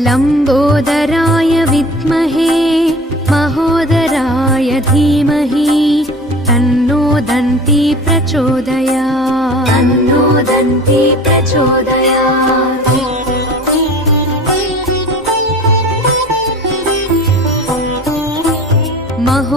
लम्बोदराय विद्महे महोदराय धीमहि तन्नो दन्ती प्रचोदया तन्नो दन्ती प्रचोदयात्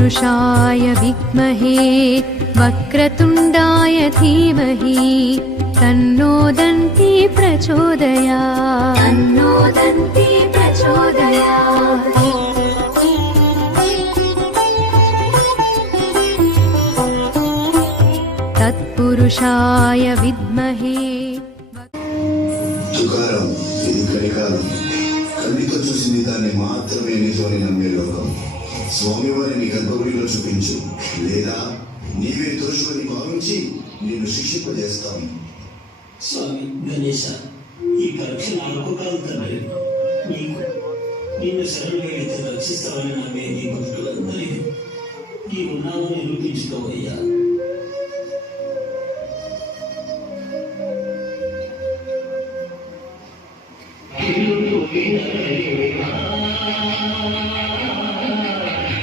तत्पुरुषाय विद्महे वक्रतुण्डाय धीमहि तन्नो दन्ती प्रचोदया तन्नो दन्ती प्रचोदयात् तत्पुरुषाय विद्महे తుకారం ఇది కలికాలం కంటితో చూసింది దాన్ని మాత్రమే నిజమని నమ్మే లోకం స్వామివారిని గర్భగుడిలో చూపించు. లేదా నీవే దోషులని భావించి నిన్ను శిక్షింపజేస్తాను. స్వామి గణేశ ఈ పరీక్ష నాకు కాదు తండ్రి నీకు నిన్ను శరణు వేడితే రక్షిస్తావని నమ్మే నీ భక్తులందరికీ ఈ ఉన్నామని నిరూపించుకోవయ్యా.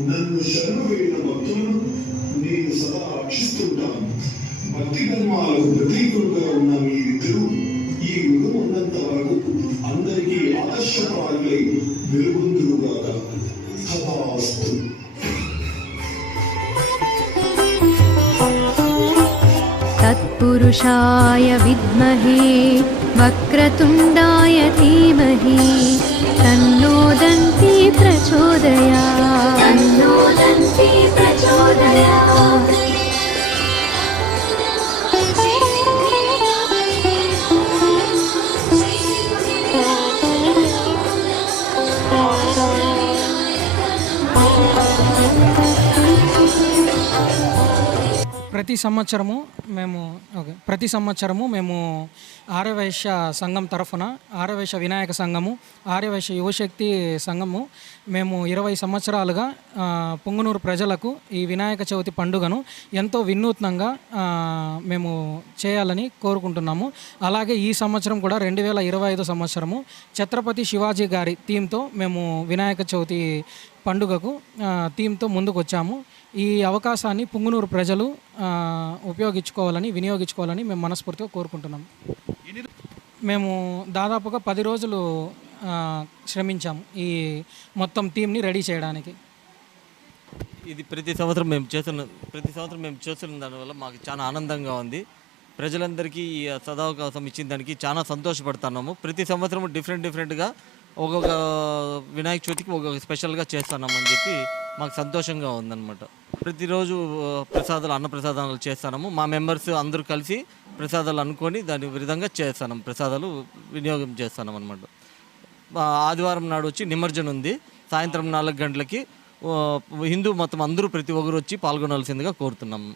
నన్ను శరణు వేడిన భక్తులను నేను సదా రక్షిస్తుంటాను భక్తి కర్మాలకు ప్రతీకులుగా ఉన్న మీరిద్దరూ ఈ యుగం ఉన్నంత వరకు అందరికీ ఆదర్శప్రాయులై వెలుగొందురుగాక తథాస్తు तत्पुरुषाय विद्महे वक्रतुण्डाय धीमहि तन्नो दन्ती प्रचोदया ప్రతి సంవత్సరము మేము ఓకే ప్రతి సంవత్సరము మేము ఆర్యవైశ్య సంఘం తరఫున ఆర్యవైశ్య వినాయక సంఘము ఆర్యవైశ్య యువశక్తి సంఘము మేము ఇరవై సంవత్సరాలుగా పొంగునూరు ప్రజలకు ఈ వినాయక చవితి పండుగను ఎంతో వినూత్నంగా మేము చేయాలని కోరుకుంటున్నాము. అలాగే ఈ సంవత్సరం కూడా రెండు వేల ఇరవై ఐదు సంవత్సరము ఛత్రపతి శివాజీ గారి థీమ్తో మేము వినాయక చవితి పండుగకు థీమ్తో ముందుకు వచ్చాము ఈ అవకాశాన్ని పుంగునూరు ప్రజలు ఉపయోగించుకోవాలని వినియోగించుకోవాలని మేము మనస్ఫూర్తిగా కోరుకుంటున్నాం. మేము దాదాపుగా పది రోజులు శ్రమించాము ఈ మొత్తం థీమ్ని రెడీ చేయడానికి. ఇది ప్రతి సంవత్సరం మేము చేస్తున్న ప్రతి సంవత్సరం మేము చేస్తున్న దానివల్ల మాకు చాలా ఆనందంగా ఉంది. ప్రజలందరికీ ఈ సదావకాశం ఇచ్చిన దానికి చాలా సంతోషపడుతున్నాము. ప్రతి సంవత్సరం డిఫరెంట్ డిఫరెంట్గా ఒక్కొక్క వినాయక చవితికి ఒక్కొక్క స్పెషల్గా చేస్తున్నామని చెప్పి మాకు సంతోషంగా ఉందన్నమాట. ప్రతిరోజు ప్రసాదాలు అన్న ప్రసాదాలు చేస్తాము మా మెంబర్స్ అందరూ కలిసి ప్రసాదాలు అనుకొని దాని విధంగా చేస్తాను ప్రసాదాలు వినియోగం చేస్తున్నాం అనమాట ఆదివారం నాడు వచ్చి నిమజ్జనం ఉంది. సాయంత్రం నాలుగు గంటలకి హిందూ మతం అందరూ ప్రతి ఒక్కరు వచ్చి పాల్గొనాల్సిందిగా కోరుతున్నాము.